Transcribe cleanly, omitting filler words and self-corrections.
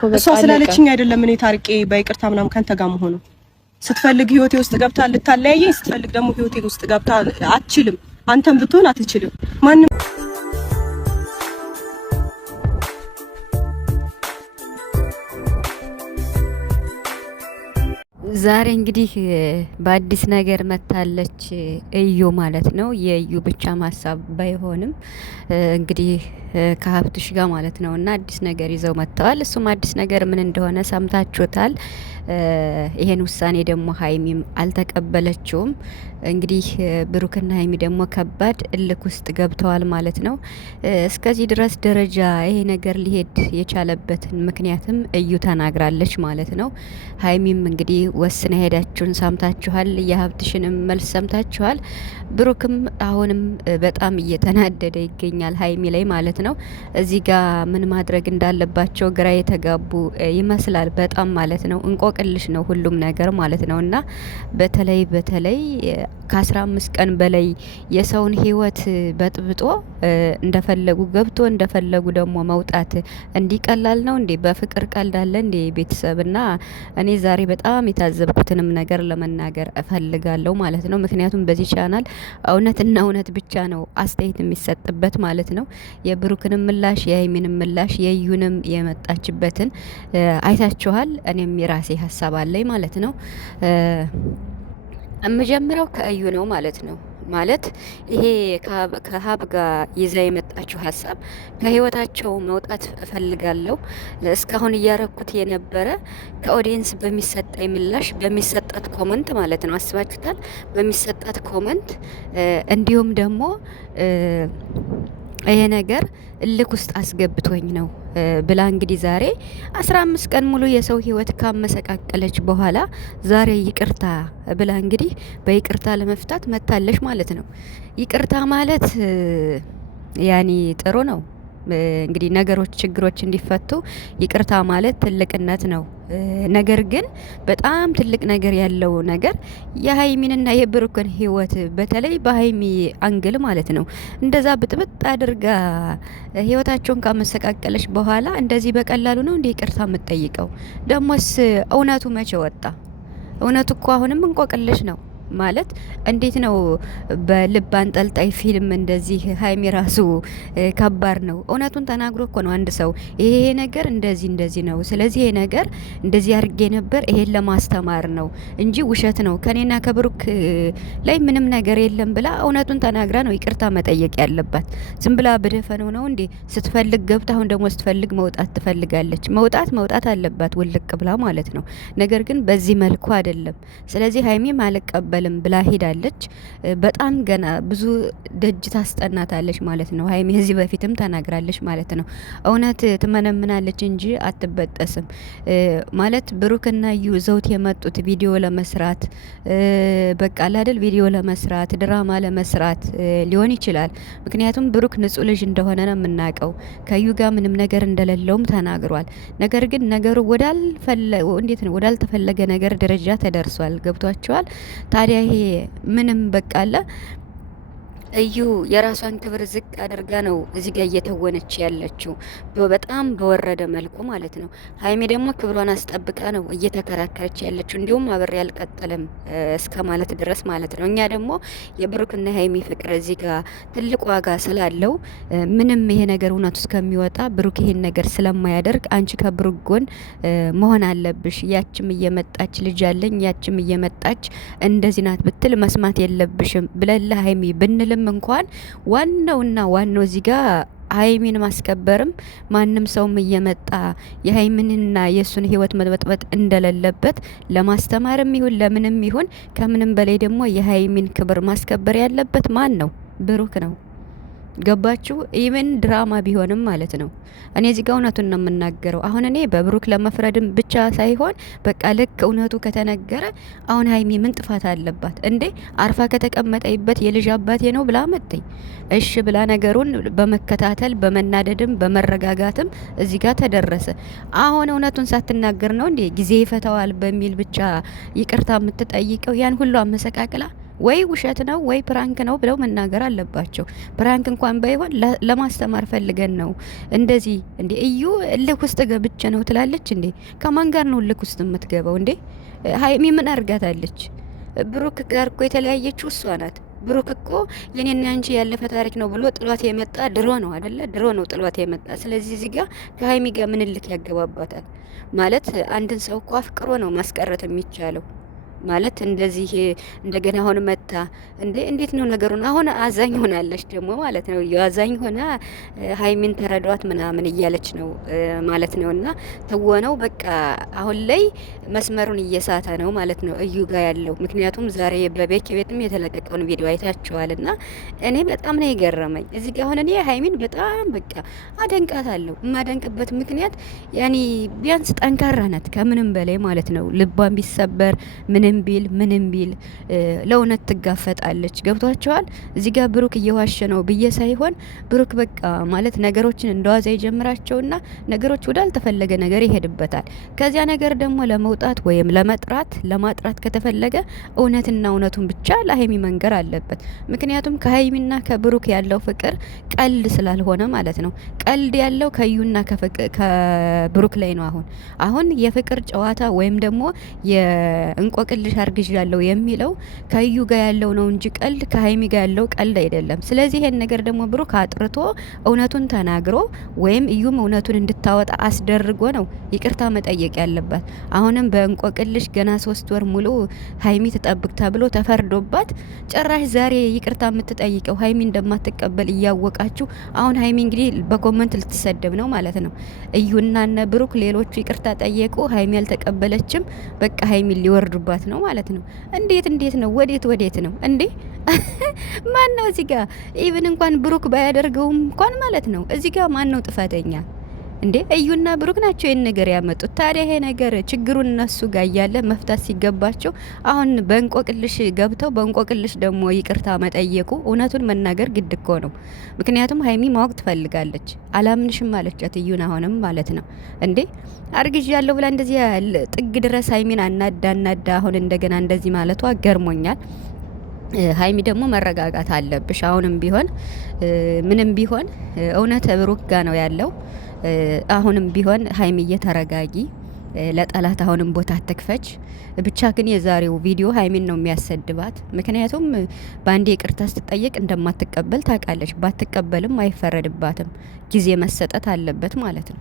እሷ ስላለችኝ አይደለም እኔ ታርቄ በይቅርታ ምናምን ካንተ ጋር መሆኑ። ስትፈልግ ህይወቴ ውስጥ ገብታ ልታለያየኝ፣ ስትፈልግ ደግሞ ህይወቴ ውስጥ ገብታ አትችልም። አንተም ብትሆን አትችልም። ማንም ዛሬ እንግዲህ በአዲስ ነገር መታለች እዩ ማለት ነው። የእዩ ብቻ ማሳብ ባይሆንም እንግዲህ ከሀብትሽ ጋር ማለት ነው እና አዲስ ነገር ይዘው መጥተዋል። እሱም አዲስ ነገር ምን እንደሆነ ሰምታችሁታል። ይሄን ውሳኔ ደግሞ ሀይሚም አልተቀበለችውም። እንግዲህ ብሩክና ሀይሚ ደግሞ ከባድ እልክ ውስጥ ገብተዋል ማለት ነው። እስከዚህ ድረስ ደረጃ ይሄ ነገር ሊሄድ የቻለበትን ምክንያትም እዩ ተናግራለች ማለት ነው። ሀይሚም እንግዲህ ወስነ ሄዳችሁን ሰምታችኋል። የሀብትሽንም መልስ ሰምታችኋል። ብሩክም አሁንም በጣም እየተናደደ ይገኛል ሀይሚ ላይ ማለት ነው። እዚህ ጋር ምን ማድረግ እንዳለባቸው ግራ የተጋቡ ይመስላል በጣም ማለት ነው። እንቆቅልሽ ነው ሁሉም ነገር ማለት ነው እና በተለይ ከ15 ቀን በላይ የሰውን ህይወት በጥብጦ እንደፈለጉ ገብቶ እንደፈለጉ ደግሞ መውጣት እንዲቀላል ነው እንዴ? በፍቅር ቀልዳለ እንዴ ቤተሰብና? እኔ ዛሬ በጣም የታዘብኩትንም ነገር ለመናገር እፈልጋለሁ ማለት ነው። ምክንያቱም በዚህ ቻናል እውነትና እውነት ብቻ ነው አስተያየት የሚሰጥበት ማለት ነው። የብሩክንም ምላሽ የሀይሚንም ምላሽ የዩንም የመጣችበትን አይታችኋል። እኔም የራሴ ሀሳብ አለኝ ማለት ነው። የምጀምረው ከእዩ ነው ማለት ነው። ማለት ይሄ ከሀብ ጋር ይዛ የመጣችው ሀሳብ ከህይወታቸው መውጣት እፈልጋለሁ። እስካሁን እያረኩት የነበረ ከኦዲየንስ በሚሰጠኝ ምላሽ በሚሰጣት ኮመንት ማለት ነው። አስባችሁታል? በሚሰጣት ኮመንት እንዲሁም ደግሞ ይሄ ነገር እልክ ውስጥ አስገብቶኝ ነው ብላ እንግዲህ ዛሬ 15 ቀን ሙሉ የሰው ህይወት ካመሰቃቀለች በኋላ ዛሬ ይቅርታ ብላ እንግዲህ በይቅርታ ለመፍታት መታለሽ ማለት ነው። ይቅርታ ማለት ያኔ ጥሩ ነው እንግዲህ ነገሮች ችግሮች እንዲፈቱ ይቅርታ ማለት ትልቅነት ነው። ነገር ግን በጣም ትልቅ ነገር ያለው ነገር የሀይሚንና የብሩክን ህይወት በተለይ በሀይሚ አንግል ማለት ነው እንደዛ ብጥብጥ አድርጋ ህይወታቸውን ካመሰቃቀለች በኋላ እንደዚህ በቀላሉ ነው እንዴ ይቅርታ የምትጠይቀው? ደሞስ እውነቱ መቼ ወጣ? እውነቱ እኮ አሁንም እንቆቅልሽ ነው። ማለት እንዴት ነው በልብ አንጠልጣይ ፊልም እንደዚህ ሀይሚ ራሱ ከባድ ነው። እውነቱን ተናግሮ እኮ ነው አንድ ሰው ይሄ ነገር እንደዚህ ነው፣ ስለዚህ ይሄ ነገር እንደዚህ አድርጌ ነበር ይሄን ለማስተማር ነው እንጂ ውሸት ነው ከኔና ከብሩክ ላይ ምንም ነገር የለም ብላ እውነቱን ተናግራ ነው ይቅርታ መጠየቅ ያለባት። ዝም ብላ በደፈነው ነው እንዴ? ስትፈልግ ገብታ አሁን ደግሞ ስትፈልግ መውጣት ትፈልጋለች። መውጣት አለባት ውልቅ ብላ ማለት ነው። ነገር ግን በዚህ መልኩ አይደለም። ስለዚህ ሀይሚም አልቀበል ብላ ሄዳለች። በጣም ገና ብዙ ደጅ ታስጠናታለች ማለት ነው። ሀይሚ እዚህ በፊትም ተናግራለች ማለት ነው። እውነት ትመነምናለች እንጂ አትበጠስም ማለት ብሩክና ዩ ዘውት የመጡት ቪዲዮ ለመስራት በቃ አይደል? ቪዲዮ ለመስራት ድራማ ለመስራት ሊሆን ይችላል። ምክንያቱም ብሩክ ንጹህ ልጅ እንደሆነ ነው የምናውቀው። ከዩ ጋር ምንም ነገር እንደሌለውም ተናግሯል። ነገር ግን ነገሩ ወዳልተፈለገ ነገር ደረጃ ተደርሷል። ገብቷቸዋል? ታዲያ ይሄ ምንም በቃ አለ እዩ የራሷን ክብር ዝቅ አድርጋ ነው እዚህ ጋር እየተወነች ያለችው በጣም በወረደ መልኩ ማለት ነው። ሀይሜ ደግሞ ክብሯን አስጠብቃ ነው እየተከራከረች ያለችው። እንዲሁም አብሬ አልቀጠልም እስከ ማለት ድረስ ማለት ነው። እኛ ደግሞ የብሩክና ሀይሜ ፍቅር እዚህ ጋር ትልቅ ዋጋ ስላለው ምንም ይሄ ነገር እውነቱ እስከሚወጣ ብሩክ ይሄን ነገር ስለማያደርግ አንቺ ከብሩክ ጎን መሆን አለብሽ። ያችም እየመጣች ልጅ አለኝ ያችም እየመጣች እንደዚህ ናት ብትል መስማት የለብሽም ብለን ለሀይሜ ብንልም እንኳን ዋናው እዚህ ጋር ሀይሚን ማስከበርም ማንም ሰውም እየመጣ የሀይሚንና የሱን ህይወት መጥበጥ እንደሌለበት ለማስተማርም ይሁን ለምንም ይሁን ከምንም በላይ ደግሞ የሀይሚን ክብር ማስከበር ያለበት ማን ነው? ብሩክ ነው። ገባችሁ? ኢቨን ድራማ ቢሆንም ማለት ነው። እኔ እዚህ ጋር እውነቱን ነው የምናገረው። አሁን እኔ በብሩክ ለመፍረድም ብቻ ሳይሆን በቃ ልክ እውነቱ ከተነገረ አሁን ሀይሚ ምን ጥፋት አለባት እንዴ? አርፋ ከተቀመጠይበት የልጅ አባቴ ነው ብላ መጠኝ እሺ ብላ ነገሩን በመከታተል በመናደድም በመረጋጋትም እዚህ ጋር ተደረሰ። አሁን እውነቱን ሳትናገር ነው እንዴ ጊዜ ይፈታዋል በሚል ብቻ ይቅርታ የምትጠይቀው? ያን ሁሉ አመሰቃቅላ ወይ ውሸት ነው ወይ ፕራንክ ነው ብለው መናገር አለባቸው። ፕራንክ እንኳን ባይሆን ለማስተማር ፈልገን ነው እንደዚህ እንዴ። እዩ እልክ ውስጥ ገብቼ ነው ትላለች እንዴ? ከማን ጋር ነው እልክ ውስጥ የምትገባው እንዴ? ሀይሚ ምን አርጋታለች? ብሩክ ጋር እኮ የተለያየችው እሷ ናት። ብሩክ እኮ የኔና አንቺ ያለፈ ታሪክ ነው ብሎ ጥሏት የመጣ ድሮ ነው አይደለ? ድሮ ነው ጥሏት የመጣ። ስለዚህ እዚህ ጋር ከሀይሚ ጋር ምን ልክ ያገባባታል? ማለት አንድን ሰው እኮ አፍቅሮ ነው ማስቀረት የሚቻለው። ማለት እንደዚህ እንደገና አሁን መታ እንዴት ነው ነገሩን? አሁን አዛኝ ሆናለች ደግሞ ማለት ነው። አዛኝ ሆና ሀይሚን ተረዷት ምናምን እያለች ነው ማለት ነው። እና ተወነው በቃ አሁን ላይ መስመሩን እየሳተ ነው ማለት ነው እዩ ጋር ያለው። ምክንያቱም ዛሬ በቤኪ ቤትም የተለቀቀውን ቪዲዮ አይታችኋል። እና እኔ በጣም ነው የገረመኝ እዚህ ጋር አሁን እኔ ሀይሚን በጣም በቃ አደንቃታለሁ። የማደንቅበት ምክንያት ያኔ ቢያንስ ጠንካራ ናት ከምንም በላይ ማለት ነው። ልቧን ቢሰበር ምንም ቢል ለእውነት ትጋፈጣለች። ገብቷቸዋል። እዚህ ጋር ብሩክ እየዋሸ ነው ብዬ ሳይሆን ብሩክ በቃ ማለት ነገሮችን እንደዋዛ ይጀምራቸውና ነገሮች ወዳልተፈለገ ነገር ይሄድበታል። ከዚያ ነገር ደግሞ ለመውጣት ወይም ለማጥራት ከተፈለገ እውነቱን ብቻ ለሀይሚ መንገር አለበት። ምክንያቱም ከሀይሚና ከብሩክ ያለው ፍቅር ቀልድ ስላልሆነ ማለት ነው። ቀልድ ያለው ከዩና ከብሩክ ላይ ነው። አሁን የፍቅር ጨዋታ ወይም ደግሞ የእንቆቅልሽ አርግዣለሁ የሚለው ከዩ ጋር ያለው ነው እንጂ ቀልድ ከሀይሚ ጋር ያለው ቀልድ አይደለም። ስለዚህ ይሄን ነገር ደግሞ ብሩክ አጥርቶ እውነቱን ተናግሮ ወይም እዩም እውነቱን እንድታወጣ አስደርጎ ነው ይቅርታ መጠየቅ ያለባት። አሁንም በእንቆቅልሽ ገና 3 ወር ሙሉ ሀይሚ ትጠብቅ ተብሎ ተፈርዶባት ጭራሽ ዛሬ ይቅርታ የምትጠይቀው ሀይሚ እንደማትቀበል እያወቃችሁ አሁን ሀይሚ እንግዲህ በኮመንት ልትሰደብ ነው ማለት ነው። እዩና እነ ብሩክ ሌሎቹ ይቅርታ ጠየቁ፣ ሀይሚ አልተቀበለችም። በቃ ሀይሚ ሊወርዱባት ነው ማለት ነው። እንዴት ነው? ወዴት ነው እንዴ? ማን ነው እዚህ ጋር? ኢቭን እንኳን ብሩክ ባያደርገውም እንኳን ማለት ነው እዚህ ጋር ማን ነው ጥፋተኛ እንዴ? እዩና ብሩክ ናቸው ይሄን ነገር ያመጡት። ታዲያ ይሄ ነገር ችግሩን እነሱ ጋር እያለ መፍታት ሲገባቸው አሁን በእንቆቅልሽ ገብተው በእንቆቅልሽ ደግሞ ይቅርታ መጠየቁ እውነቱን መናገር ግድ እኮ ነው። ምክንያቱም ሀይሚ ማወቅ ትፈልጋለች። አላምንሽም አለቻት እዩን አሁንም ማለት ነው እንዴ አርግዣለሁ ብላ እንደዚህ ጥግ ድረስ ሀይሚን አናዳ አሁን እንደገና እንደዚህ ማለቷ ገርሞኛል። ሀይሚ ደግሞ መረጋጋት አለብሽ። አሁንም ቢሆን ምንም ቢሆን እውነት ብሩክ ጋ ነው ያለው። አሁንም ቢሆን ሀይሚዬ ተረጋጊ። ለጠላት አሁንም ቦታ አትክፈች። ብቻ ግን የዛሬው ቪዲዮ ሀይሚን ነው የሚያሰድባት። ምክንያቱም በአንዴ ይቅርታ ስትጠየቅ እንደማትቀበል ታውቃለች። ባትቀበልም አይፈረድባትም። ጊዜ መሰጠት አለበት ማለት ነው።